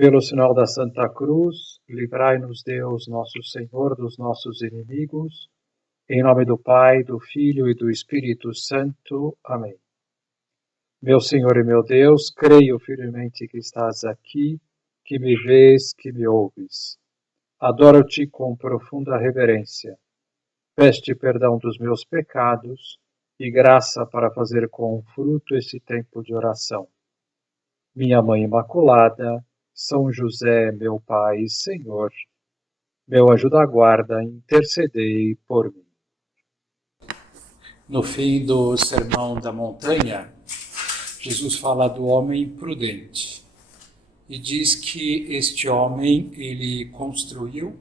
Pelo sinal da Santa Cruz, livrai-nos Deus, nosso Senhor, dos nossos inimigos. Em nome do Pai, do Filho e do Espírito Santo. Amém. Meu Senhor e meu Deus, creio firmemente que estás aqui, que me vês, que me ouves. Adoro-te com profunda reverência. Peço-te perdão dos meus pecados e graça para fazer com fruto esse tempo de oração. Minha Mãe Imaculada, São José, meu Pai e Senhor, meu anjo da guarda, intercedei por mim. No fim do Sermão da Montanha, Jesus fala do homem prudente e diz que este homem ele construiu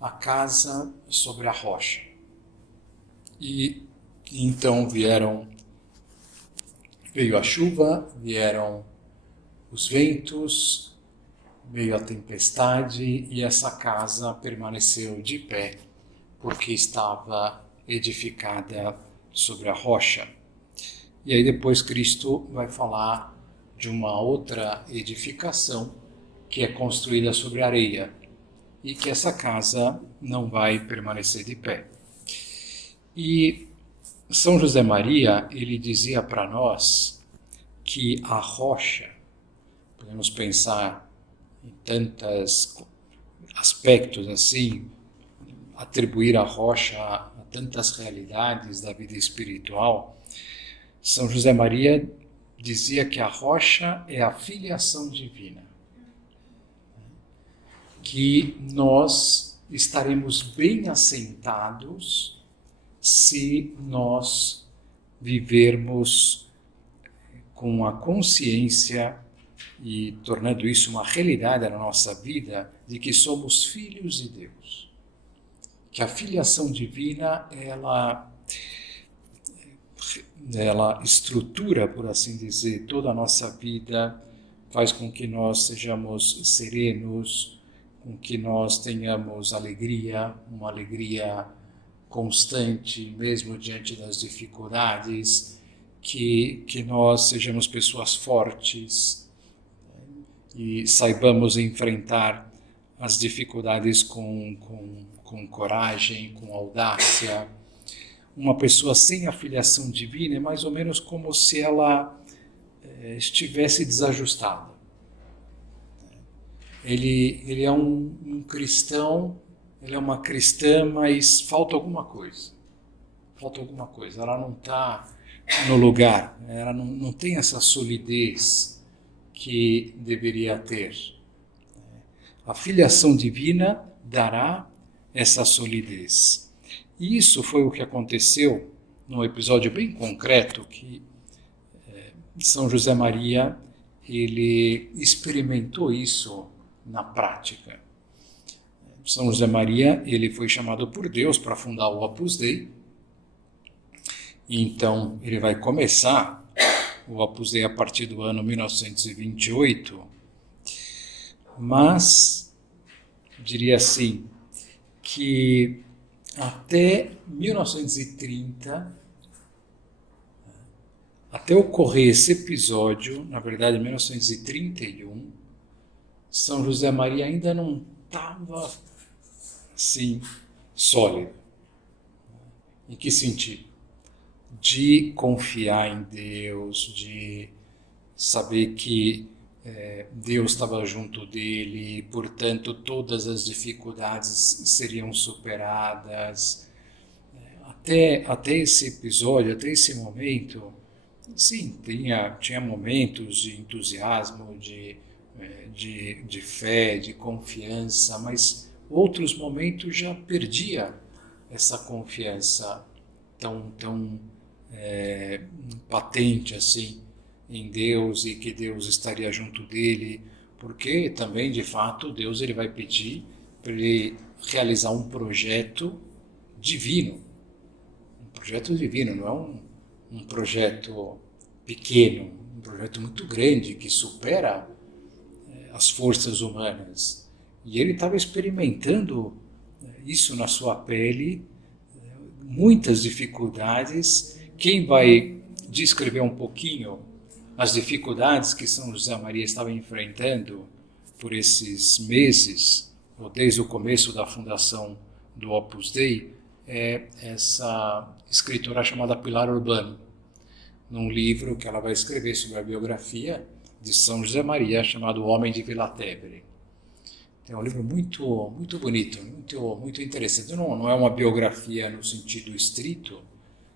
a casa sobre a rocha. E então veio a chuva, vieram os ventos, veio a tempestade e essa casa permaneceu de pé porque estava edificada sobre a rocha. E aí depois Cristo vai falar de uma outra edificação que é construída sobre areia e que essa casa não vai permanecer de pé. E São José Maria, ele dizia para nós que a rocha, podemos pensar em tantos aspectos assim, atribuir a rocha a tantas realidades da vida espiritual. São José Maria dizia que a rocha é a filiação divina, que nós estaremos bem assentados se nós vivermos com a consciência e tornando isso uma realidade na nossa vida de que somos filhos de Deus. Que a filiação divina, ela estrutura, por assim dizer, toda a nossa vida, faz com que nós sejamos serenos, com que nós tenhamos alegria, uma alegria constante, mesmo diante das dificuldades, que nós sejamos pessoas fortes e saibamos enfrentar as dificuldades com coragem, com audácia. Uma pessoa sem a filiação divina é mais ou menos como se ela estivesse desajustada. Ele é um cristão, ele é uma cristã, mas falta alguma coisa. Ela não está no lugar, ela não tem essa solidez que deveria ter. A filiação divina dará essa solidez. E isso foi o que aconteceu num episódio bem concreto que São José Maria ele experimentou isso na prática. São José Maria ele foi chamado por Deus para fundar o Opus Dei. E então ele vai começar o Opus Dei a partir do ano 1928, mas diria assim que até 1930, até ocorrer esse episódio, na verdade em 1931, São José Maria ainda não estava assim sólido. Em que sentido? De confiar em Deus, de saber que Deus estava junto dele, portanto todas as dificuldades seriam superadas. Até esse episódio, até esse momento, sim, tinha momentos de entusiasmo, de fé, de confiança, mas outros momentos já perdia essa confiança tão patente assim em Deus e que Deus estaria junto dele, porque também, de fato, Deus ele vai pedir para ele realizar um projeto divino. Um projeto divino, não é um projeto pequeno, um projeto muito grande que supera as forças humanas. E ele estava experimentando isso na sua pele, muitas dificuldades. Quem vai descrever um pouquinho as dificuldades que São José Maria estava enfrentando por esses meses, ou desde o começo da fundação do Opus Dei, é essa escritora chamada Pilar Urbano, num livro que ela vai escrever sobre a biografia de São José Maria, chamado O Homem de Vila Tebre. É um livro muito, muito bonito, muito interessante. Não é uma biografia no sentido estrito,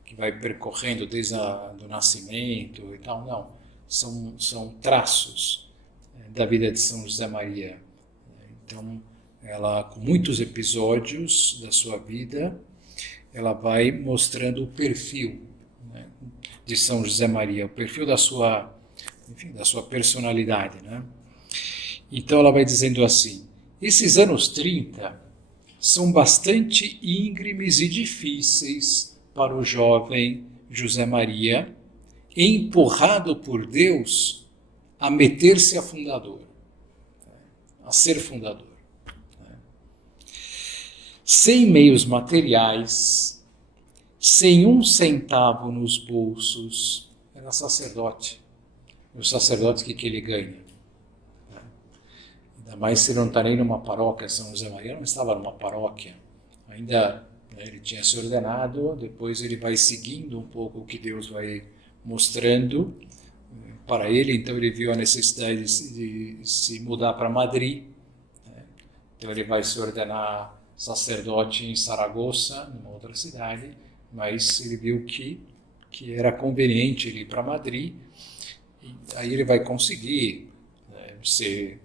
que vai percorrendo desde o nascimento e tal, não. São traços da vida de São José Maria. Então, ela, com muitos episódios da sua vida, ela vai mostrando o perfil, né, de São José Maria, o perfil da sua personalidade, né? Então ela vai dizendo assim: esses anos 30 são bastante íngremes e difíceis para o jovem José Maria, empurrado por Deus a meter-se a ser fundador. Sem meios materiais, sem um centavo nos bolsos, era sacerdote. E o sacerdote, o que ele ganha? Ainda mais se não está nem numa paróquia. São José Maria não estava numa paróquia. Ainda, né, ele tinha se ordenado, depois ele vai seguindo um pouco o que Deus vai mostrando para ele. Então ele viu a necessidade de se mudar para Madrid. Né? Então ele vai se ordenar sacerdote em Saragoça, numa outra cidade, mas ele viu que era conveniente ele ir para Madrid. E aí ele vai conseguir ser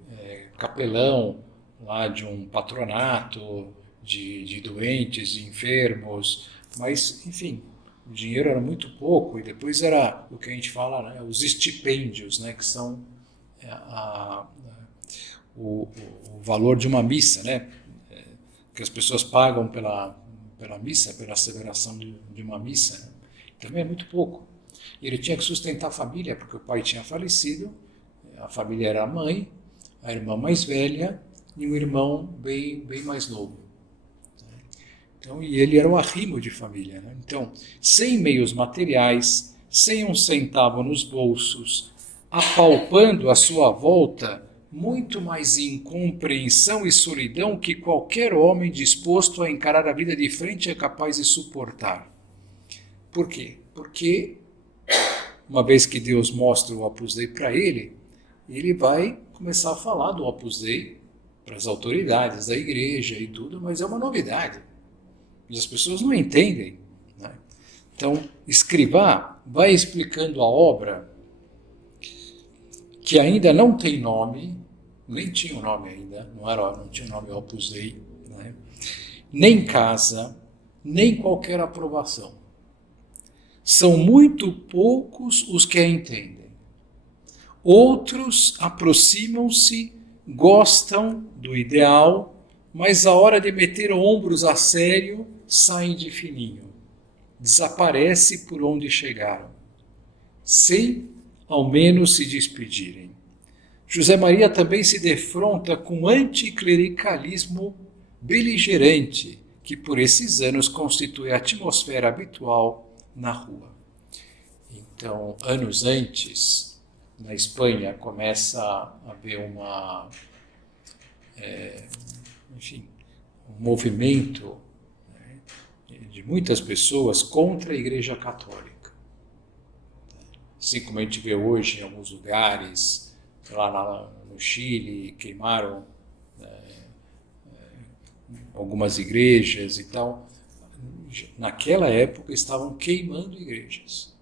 capelão lá de um patronato de doentes, de enfermos, mas, enfim, o dinheiro era muito pouco, e depois era o que a gente fala, né, os estipêndios, né, que são o valor de uma missa, né, que as pessoas pagam pela missa, pela celebração de uma missa, né, também é muito pouco. E ele tinha que sustentar a família, porque o pai tinha falecido, a família era a mãe, a irmã mais velha e um irmão bem mais novo. Então, e ele era o arrimo de família. Né? Então, sem meios materiais, sem um centavo nos bolsos, apalpando à sua volta muito mais incompreensão e solidão que qualquer homem disposto a encarar a vida de frente é capaz de suportar. Por quê? Porque uma vez que Deus mostra o Opus Dei para ele vai começar a falar do Opus Dei para as autoridades da igreja e tudo, mas é uma novidade. E as pessoas não entendem. Né? Então, Escrivá vai explicando a obra, que ainda não tem nome, nem tinha um nome ainda, não tinha nome Opus Dei, né? Nem casa, nem qualquer aprovação. São muito poucos os que a entendem. Outros aproximam-se, gostam do ideal, mas a hora de meter ombros a sério, saem de fininho. Desaparece por onde chegaram, sem ao menos se despedirem. José Maria também se defronta com o anticlericalismo beligerante, que por esses anos constitui a atmosfera habitual na rua. Então, anos antes, na Espanha, começa a haver um movimento, né, de muitas pessoas contra a Igreja Católica. Assim como a gente vê hoje em alguns lugares, lá no Chile, queimaram algumas igrejas e tal. Naquela época estavam queimando igrejas.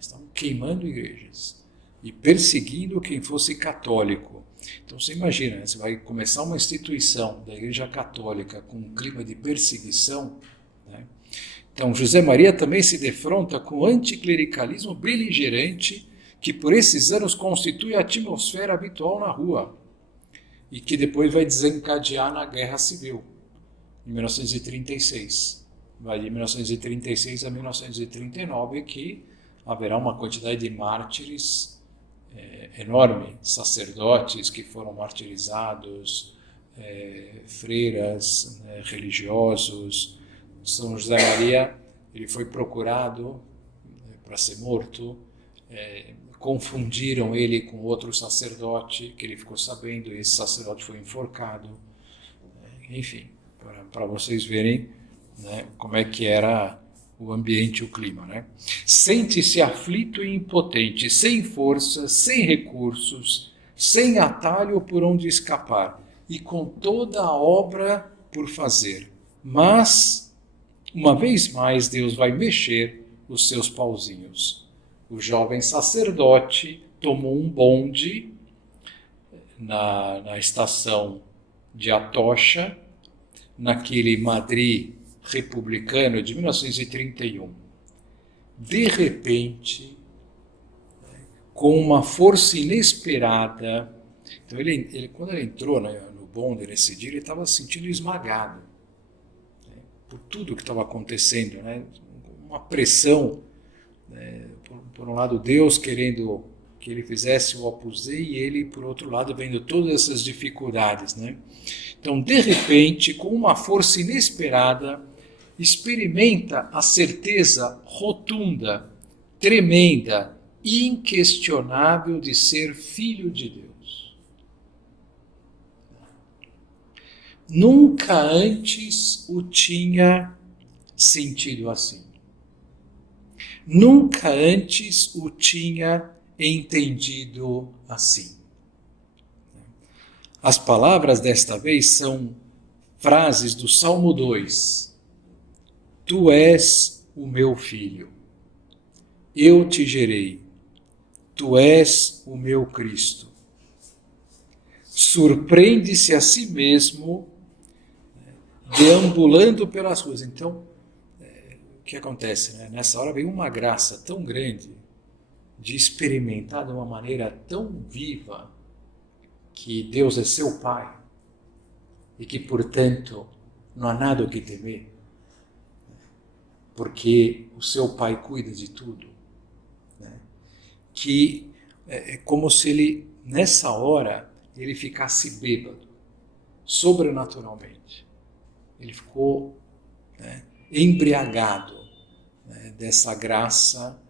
Estavam queimando igrejas e perseguindo quem fosse católico. Então você imagina, você vai começar uma instituição da Igreja Católica com um clima de perseguição, né? Então José Maria também se defronta com o anticlericalismo beligerante que por esses anos constitui a atmosfera habitual na rua e que depois vai desencadear na Guerra Civil, em 1936. Vai de 1936 a 1939, que haverá uma quantidade de mártires enorme, sacerdotes que foram martirizados, freiras, religiosos. São José Maria, ele foi procurado para ser morto, confundiram ele com outro sacerdote, que ele ficou sabendo, e esse sacerdote foi enforcado. Enfim, para vocês verem, né, como é que era o ambiente, o clima. Né? Sente-se aflito e impotente, sem força, sem recursos, sem atalho por onde escapar, e com toda a obra por fazer. Mas, uma vez mais, Deus vai mexer os seus pauzinhos. O jovem sacerdote tomou um bonde na estação de Atocha, naquele Madrid republicano de 1931. De repente, com uma força inesperada, então quando ele entrou no bonde nesse dia, ele estava se sentindo esmagado, né, por tudo que estava acontecendo, né, uma pressão, né, por um lado Deus querendo que ele fizesse o Opus Dei e ele, por outro lado, vendo todas essas dificuldades. Né? Então, de repente, com uma força inesperada, experimenta a certeza rotunda, tremenda, inquestionável de ser filho de Deus. Nunca antes o tinha sentido assim. Nunca antes o tinha entendido assim. As palavras desta vez são frases do Salmo 2. Tu és o meu filho. Eu te gerei. Tu és o meu Cristo. Surpreende-se a si mesmo, deambulando pelas ruas. Então, o que acontece? Né? Nessa hora vem uma graça tão grande de experimentar de uma maneira tão viva que Deus é seu Pai e que, portanto, não há nada o que temer, porque o seu Pai cuida de tudo. Né? Que é como se ele, nessa hora, ele ficasse bêbado, sobrenaturalmente. Ele ficou, né, embriagado, né, dessa graça,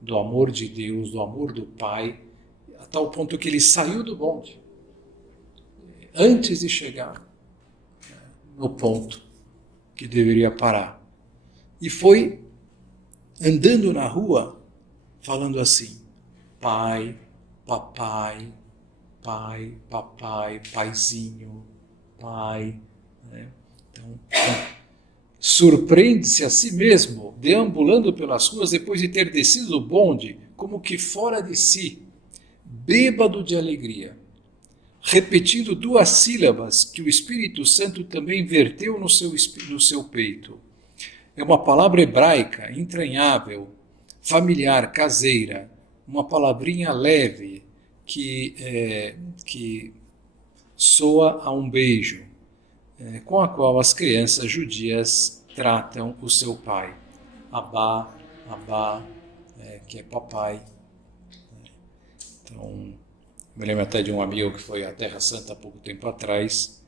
do amor de Deus, do amor do Pai, a tal ponto que ele saiu do bonde, antes de chegar, né, no ponto que deveria parar. E foi andando na rua, falando assim, pai, papai, pai, papai, paizinho, pai. Né? Então, surpreende-se a si mesmo, deambulando pelas ruas depois de ter descido do bonde, como que fora de si, bêbado de alegria, repetindo 2 sílabas que o Espírito Santo também verteu no seu peito. É uma palavra hebraica, entranhável, familiar, caseira, uma palavrinha leve que soa a um beijo, com a qual as crianças judias tratam o seu pai. Abá, Abá, que é papai. Então, me lembro até de um amigo que foi à Terra Santa há pouco tempo atrás,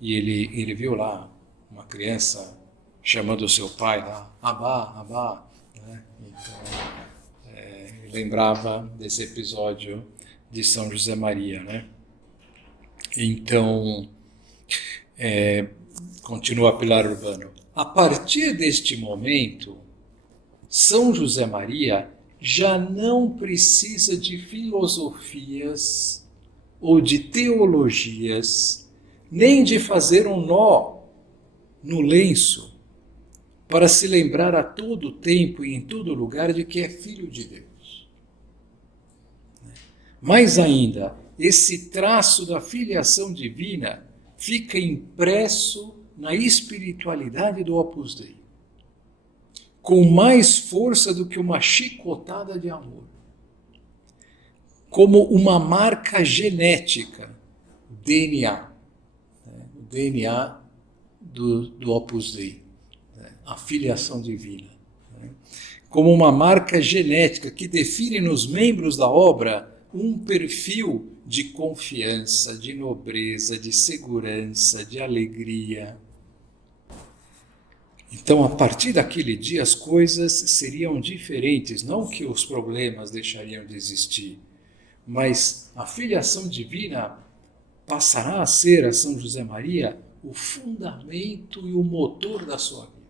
e ele viu lá uma criança chamando o seu pai lá, Abá, Abá. Né? Então, lembrava desse episódio de São José Maria. Né? Então, continua Pilar Urbano. A partir deste momento, São José Maria já não precisa de filosofias ou de teologias, nem de fazer um nó no lenço para se lembrar a todo tempo e em todo lugar de que é filho de Deus. Mais ainda, esse traço da filiação divina fica impresso na espiritualidade do Opus Dei, com mais força do que uma chicotada de amor, como uma marca genética, DNA, o DNA do Opus Dei, a filiação divina, como uma marca genética que define nos membros da obra um perfil de confiança, de nobreza, de segurança, de alegria. Então, a partir daquele dia, as coisas seriam diferentes. Não que os problemas deixariam de existir, mas a filiação divina passará a ser a São José Maria o fundamento e o motor da sua vida.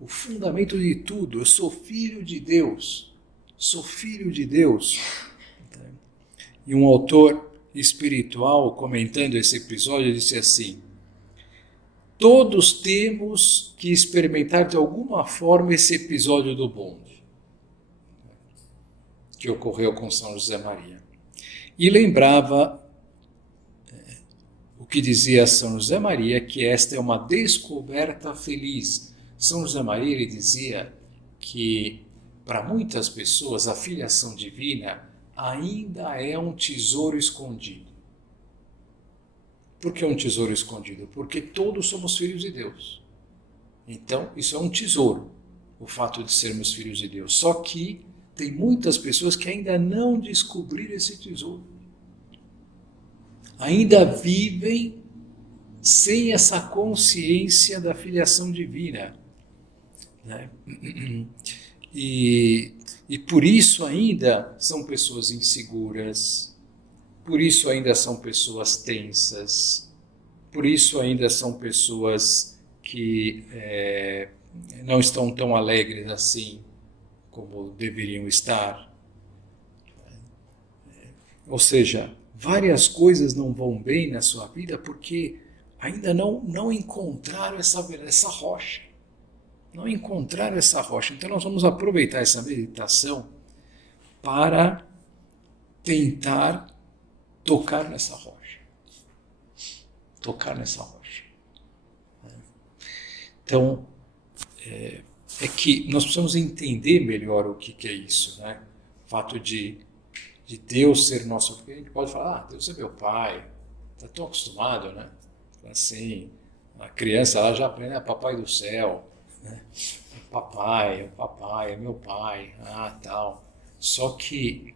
O fundamento de tudo. Eu sou filho de Deus. Sou filho de Deus. E um autor espiritual, comentando esse episódio, disse assim: todos temos que experimentar de alguma forma esse episódio do bonde que ocorreu com São José Maria. E lembrava o que dizia São José Maria, que esta é uma descoberta feliz. São José Maria, ele dizia que para muitas pessoas a filiação divina ainda é um tesouro escondido. Por que um tesouro escondido? Porque todos somos filhos de Deus. Então, isso é um tesouro, o fato de sermos filhos de Deus. Só que tem muitas pessoas que ainda não descobriram esse tesouro. Ainda vivem sem essa consciência da filiação divina, né? E por isso ainda são pessoas inseguras, por isso ainda são pessoas tensas, por isso ainda são pessoas que não estão tão alegres assim como deveriam estar. Ou seja, várias coisas não vão bem na sua vida porque ainda não encontraram essa rocha. Não encontraram essa rocha. Então nós vamos aproveitar essa meditação para tentar tocar nessa rocha. Tocar nessa rocha. Então, é que nós precisamos entender melhor o que é isso, né? O fato de Deus ser nosso filho. A gente pode falar, Deus é meu pai. Está tão acostumado, né? Assim, a criança ela já aprende, papai do céu, né? Papai, é meu pai, tal. Só que,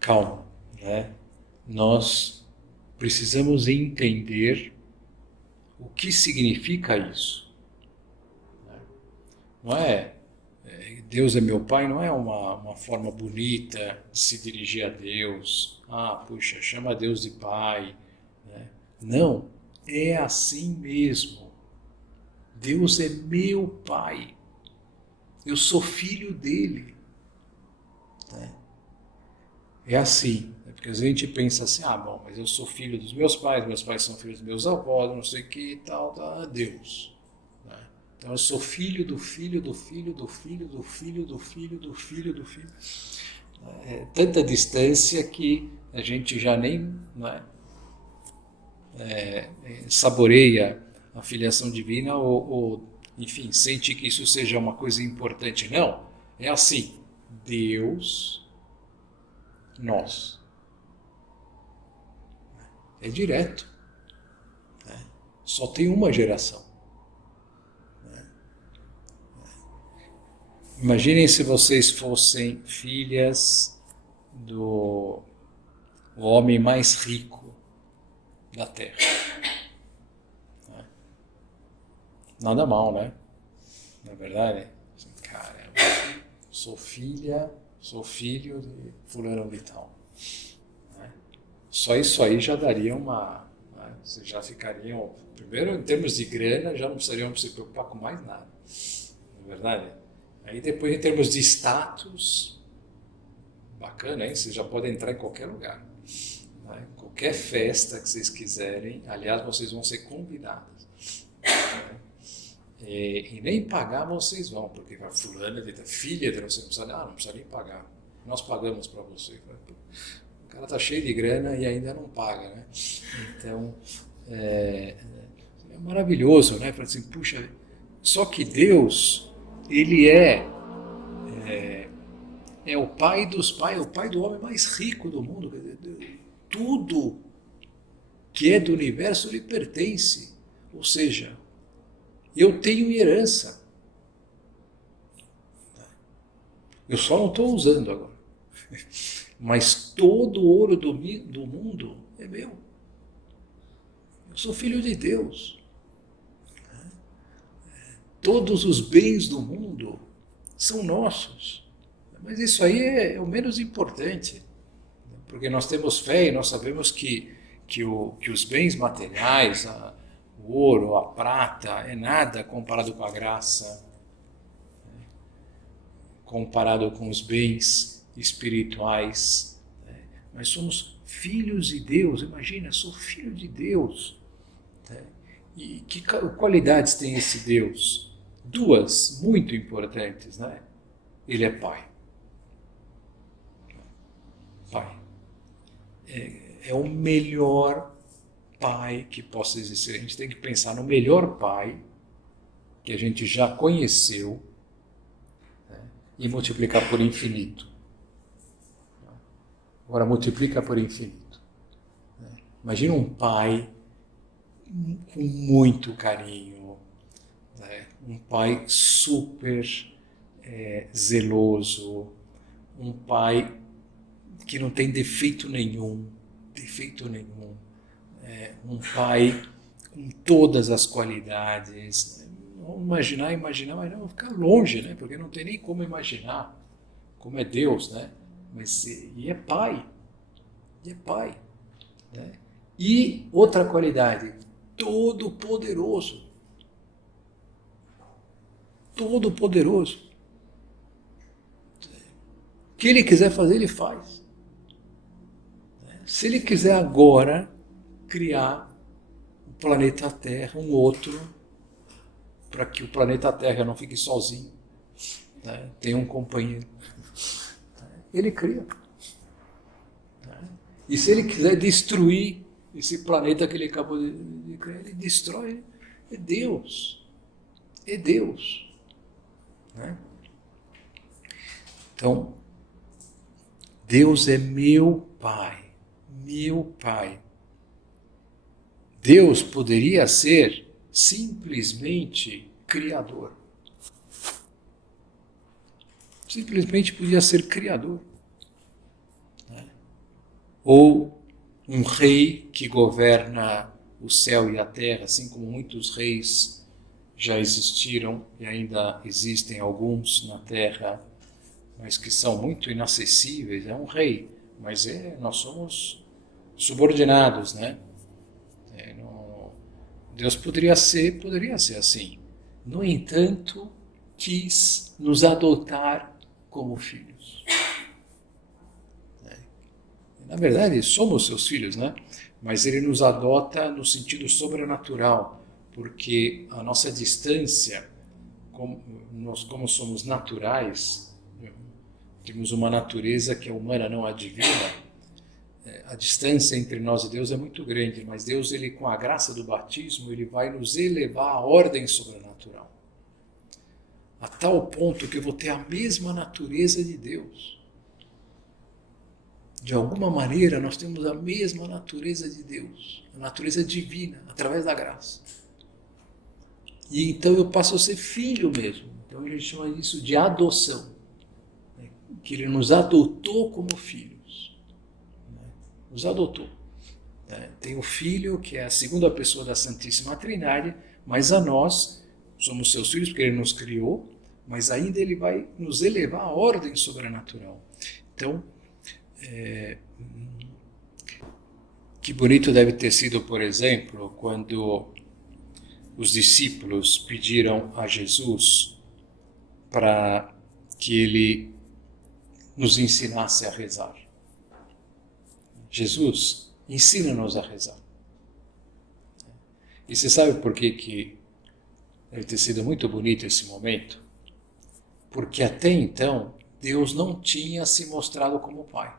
calma, né? Nós precisamos entender o que significa isso. Não é Deus é meu pai, não é uma forma bonita de se dirigir a Deus. Puxa, chama Deus de pai, né? Não, é assim mesmo. Deus é meu pai. Eu sou filho dele. Né? É assim. Porque às vezes a gente pensa assim, bom, mas eu sou filho dos meus pais são filhos dos meus avós, não sei o que e tal, Deus. Né? Então eu sou filho do filho do filho do filho do filho do filho do filho do filho. É tanta distância que a gente já nem saboreia a filiação divina ou, enfim, sente que isso seja uma coisa importante. Não, é assim, Deus, nós. É direto. Né? Só tem uma geração. Né? Imaginem se vocês fossem filhas do homem mais rico da Terra. Né? Nada mal, né? Na verdade, caramba, sou filho de fulano de tal. Só isso aí já daria uma... Né? Vocês já ficariam... Primeiro, em termos de grana, já não precisariam se preocupar com mais nada. Não é verdade? Aí depois, em termos de status, bacana, hein? Vocês já podem entrar em qualquer lugar. Né? Qualquer festa que vocês quiserem. Aliás, vocês vão ser convidadas. Né? E nem pagar vocês vão, porque a fulana, filha de você, não precisa nem pagar. Nós pagamos para você. O cara está cheio de grana e ainda não paga, né? Então, é maravilhoso, né? Assim, puxa, só que Deus, ele é o pai dos pais, o pai do homem mais rico do mundo. Tudo que é do universo lhe pertence. Ou seja, eu tenho herança. Eu só não estou usando agora. Mas todo o ouro do mundo é meu. Eu sou filho de Deus. todos os bens do mundo são nossos. Mas isso aí é o menos importante, porque nós temos fé e nós sabemos que os bens materiais, o ouro, a prata, é nada comparado com a graça, comparado com os bens espirituais. Nós somos filhos de Deus, imagina, sou filho de Deus. E que qualidades tem esse Deus? Duas muito importantes, né? Ele é Pai. Pai. É o melhor Pai que possa existir. A gente tem que pensar no melhor Pai que a gente já conheceu, né? E multiplicar por infinito. Agora multiplica por infinito. Imagina um pai com muito carinho, né? Um pai super zeloso, um pai que não tem defeito nenhum, um pai com todas as qualidades. Vamos imaginar, mas não, vou ficar longe, né? Porque não tem nem como imaginar como é Deus, né? Mas e é pai, né? E outra qualidade, todo poderoso, o que ele quiser fazer, ele faz. Se ele quiser agora criar o planeta Terra, um outro, para que o planeta Terra não fique sozinho, né? Tenha um companheiro, ele cria. E se ele quiser destruir esse planeta que ele acabou de criar, ele destrói. É Deus. Né? Então, Deus é meu Pai. Deus poderia ser simplesmente Criador. Simplesmente podia ser Criador. Né? Ou um rei que governa o céu e a terra, assim como muitos reis já existiram e ainda existem alguns na terra, mas que são muito inacessíveis. É um rei, mas nós somos subordinados, né? Deus poderia ser assim. No entanto, quis nos adotar como filhos. Na verdade, somos seus filhos, né? Mas ele nos adota no sentido sobrenatural, porque a nossa distância, como somos naturais, temos uma natureza que é humana, não a divina, a distância entre nós e Deus é muito grande, mas Deus, ele, com a graça do batismo, ele vai nos elevar à ordem sobrenatural, a tal ponto que eu vou ter a mesma natureza de Deus. De alguma maneira, nós temos a mesma natureza de Deus, a natureza divina, através da graça. E então eu passo a ser filho mesmo. Então a gente chama isso de adoção, né? Que ele nos adotou como filhos. Né? Nos adotou. Né? Tem o Filho, que é a segunda pessoa da Santíssima Trindade, mas a nós somos seus filhos, porque ele nos criou, mas ainda ele vai nos elevar à ordem sobrenatural. Então, que bonito deve ter sido, por exemplo, quando os discípulos pediram a Jesus para que ele nos ensinasse a rezar. Jesus, ensina-nos a rezar. E você sabe por que deve ter sido muito bonito esse momento? Porque até então Deus não tinha se mostrado como Pai.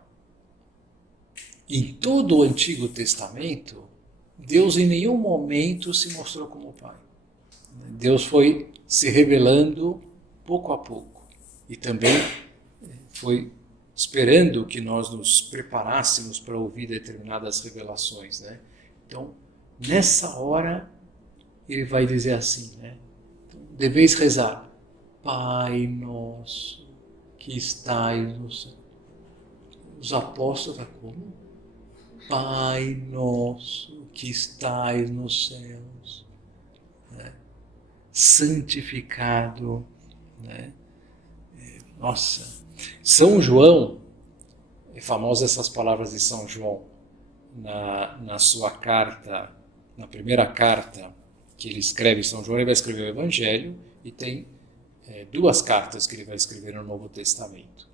Em todo o Antigo Testamento, Deus em nenhum momento se mostrou como Pai. Deus foi se revelando pouco a pouco e também foi esperando que nós nos preparássemos para ouvir determinadas revelações, né? Então, nessa hora, ele vai dizer assim, né? Então, deveis rezar, Pai nosso que estais no céu. Os apóstolos, como? Pai nosso que estais nos céus. Né? santificado, né? Nossa, São João, é famosa essas palavras de São João, na sua carta, na primeira carta que ele escreve, São João, ele vai escrever o Evangelho e tem duas cartas que ele vai escrever no Novo Testamento.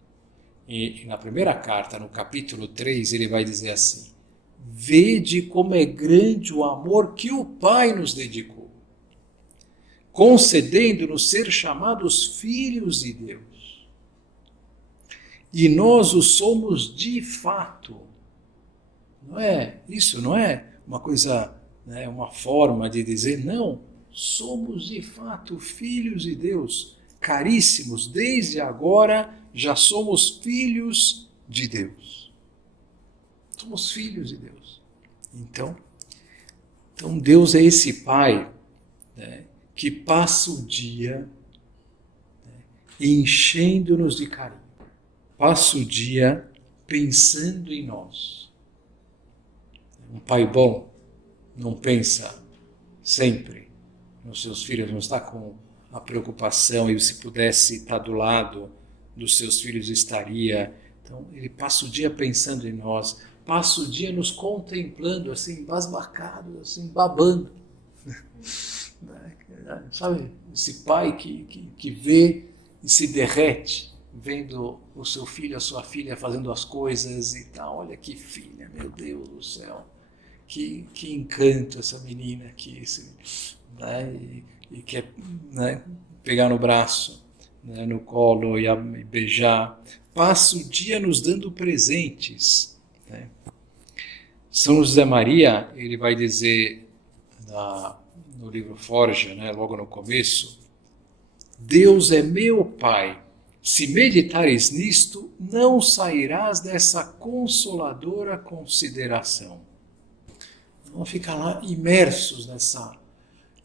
E na primeira carta, no capítulo 3, ele vai dizer assim: vede como é grande o amor que o Pai nos dedicou, concedendo-nos ser chamados filhos de Deus. E nós o somos de fato. Não é isso, não é uma coisa, né, uma forma de dizer, não, somos de fato filhos de Deus, caríssimos, desde agora já somos filhos de Deus. Somos filhos de Deus. Então Deus é esse Pai, né, que passa o dia, né, enchendo-nos de carinho. Passa o dia pensando em nós. Um pai bom não pensa sempre nos seus filhos, não está com a preocupação, e se pudesse estar do lado dos seus filhos estaria. Então ele passa o dia pensando em nós, passa o dia nos contemplando, assim, embasbacado, assim, babando. Sabe, esse pai que vê e se derrete, vendo o seu filho, a sua filha fazendo as coisas e tal. Olha que filha, meu Deus do céu, que encanto essa menina aqui, né, e quer, né, pegar no braço, né, no colo e beijar. Passa o dia nos dando presentes, né. São José Maria, ele vai dizer no livro Forja, né, logo no começo: Deus é meu Pai. Se meditares nisto, não sairás dessa consoladora consideração. Vamos ficar lá imersos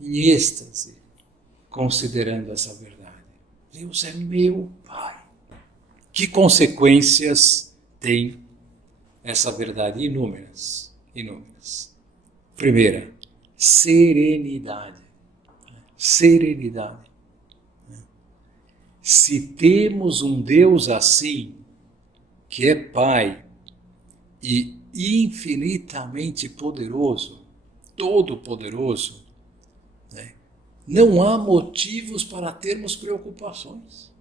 em êxtase, considerando essa verdade. Deus é meu Pai. Que consequências tem essa verdade? Inúmeras, inúmeras. Primeira, serenidade. Serenidade. Se temos um Deus assim, que é Pai e infinitamente poderoso, todo-poderoso, né, não há motivos para termos preocupações.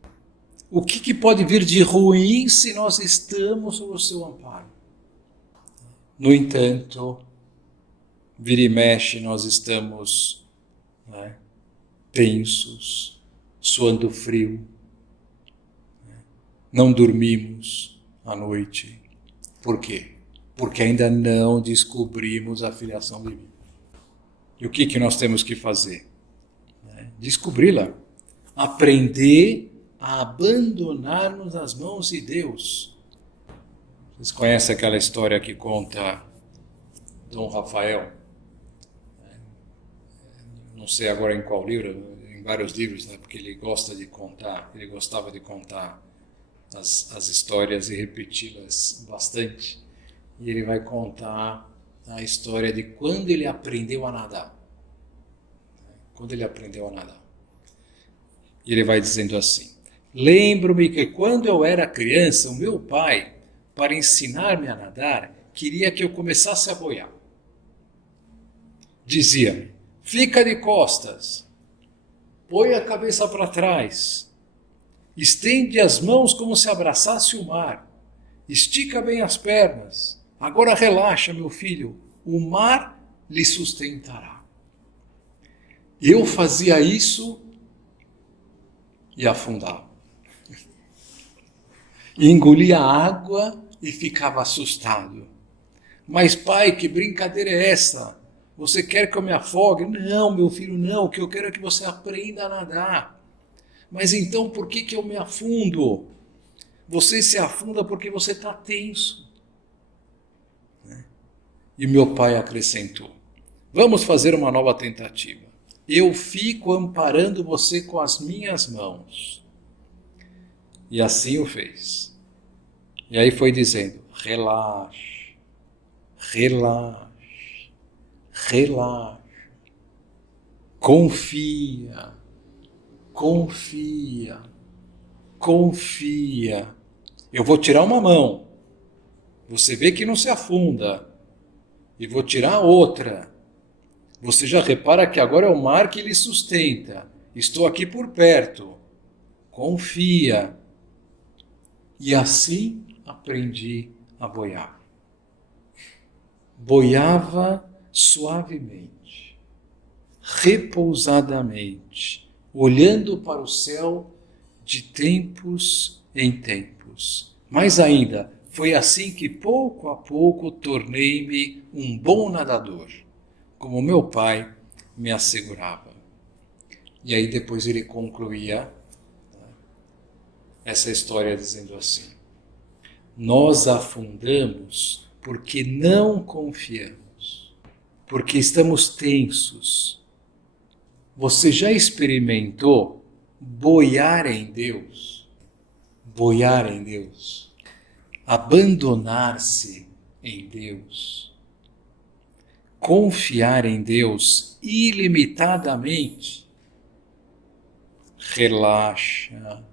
O que pode vir de ruim se nós estamos sob o seu amparo? No entanto, vira e mexe, nós estamos, né, tensos, suando frio, não dormimos à noite. Por quê? Porque ainda não descobrimos a filiação divina. E o que nós temos que fazer? Descobri-la. Aprender a abandonar-nos nas mãos de Deus. Vocês conhecem aquela história que conta Dom Rafael? Não sei agora em qual livro, em vários livros, né? Porque ele gostava de contar as histórias e repeti-las bastante. E ele vai contar a história de quando ele aprendeu a nadar. Quando ele aprendeu a nadar. E ele vai dizendo assim: lembro-me que quando eu era criança, o meu pai, para ensinar-me a nadar, queria que eu começasse a boiar. Dizia-me: fica de costas, põe a cabeça para trás, estende as mãos como se abraçasse o mar, estica bem as pernas, agora relaxa, meu filho, o mar lhe sustentará. Eu fazia isso e afundava. Engolia água e ficava assustado. Mas pai, que brincadeira é essa? Você quer que eu me afogue? Não, meu filho, não. O que eu quero é que você aprenda a nadar. Mas então por que eu me afundo? Você se afunda porque você está tenso. E meu pai acrescentou: vamos fazer uma nova tentativa. Eu fico amparando você com as minhas mãos. E assim o fez. E aí foi dizendo: relaxe, relaxe, relaxe, confia, confia, confia. Eu vou tirar uma mão, você vê que não se afunda, e vou tirar a outra. Você já repara que agora é o mar que lhe sustenta. Estou aqui por perto. Confia. E assim aprendi a boiar. Boiava suavemente, repousadamente, olhando para o céu de tempos em tempos. Mais ainda, foi assim que pouco a pouco tornei-me um bom nadador, como meu pai me assegurava. E aí depois ele concluía essa história dizendo assim: nós afundamos porque não confiamos, porque estamos tensos. Você já experimentou boiar em Deus? Boiar em Deus. Abandonar-se em Deus. Confiar em Deus ilimitadamente. Relaxa,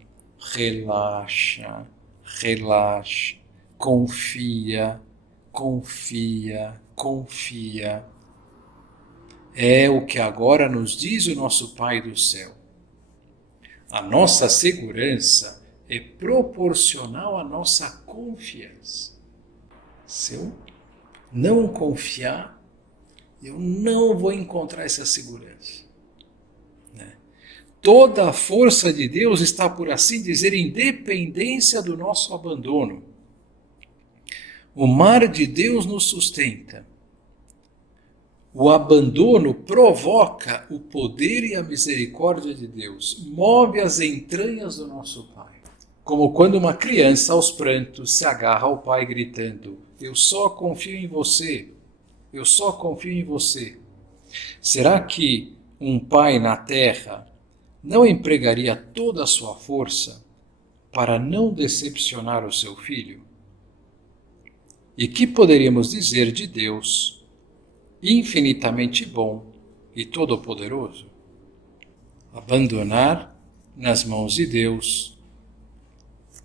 relaxa, relaxa. Confia, confia, confia. É o que agora nos diz o nosso Pai do céu. A nossa segurança é proporcional à nossa confiança. Se eu não confiar, eu não vou encontrar essa segurança. Toda a força de Deus está, por assim dizer, em dependência do nosso abandono. O mar de Deus nos sustenta. O abandono provoca o poder e a misericórdia de Deus, move as entranhas do nosso Pai. Como quando uma criança aos prantos se agarra ao pai gritando: eu só confio em você, eu só confio em você. Será que um pai na terra não empregaria toda a sua força para não decepcionar o seu filho? E que poderíamos dizer de Deus, infinitamente bom e todo-poderoso? Abandonar nas mãos de Deus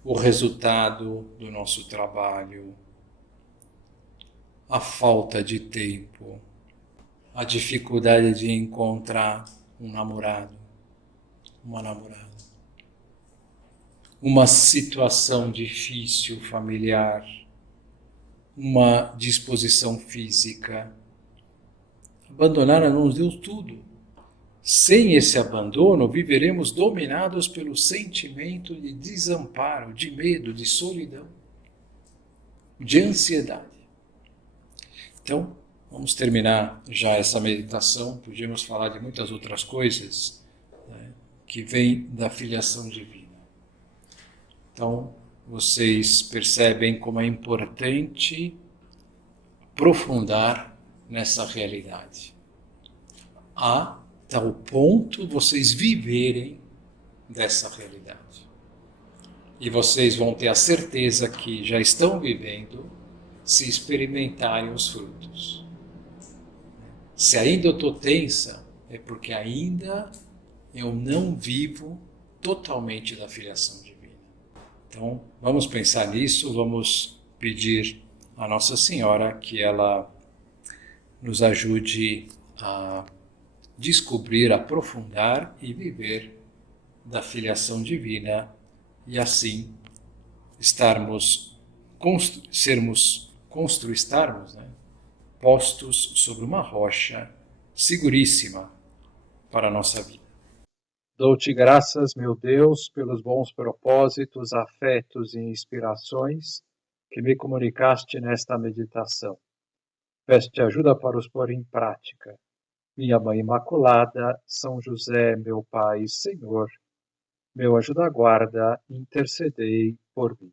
o resultado do nosso trabalho, a falta de tempo, a dificuldade de encontrar um namorado, uma namorada, uma situação difícil familiar, uma disposição física. Abandonar nas mãos de Deus tudo. Sem esse abandono, viveremos dominados pelo sentimento de desamparo, de medo, de solidão, de ansiedade. Então, vamos terminar já essa meditação. Podíamos falar de muitas outras coisas, né, que vêm da filiação divina. Então, vocês percebem como é importante aprofundar nessa realidade. A tal ponto vocês viverem dessa realidade. E vocês vão ter a certeza que já estão vivendo se experimentarem os frutos. Se ainda eu estou tensa, é porque ainda eu não vivo totalmente da filiação divina. Então, vamos pensar nisso, vamos pedir a Nossa Senhora que ela nos ajude a descobrir, aprofundar e viver da filiação divina e assim estarmos postos sobre uma rocha seguríssima para a nossa vida. Dou-te graças, meu Deus, pelos bons propósitos, afetos e inspirações que me comunicaste nesta meditação. Peço-te ajuda para os pôr em prática. Minha Mãe Imaculada, São José, meu Pai e Senhor, meu anjo da guarda, intercedei por mim.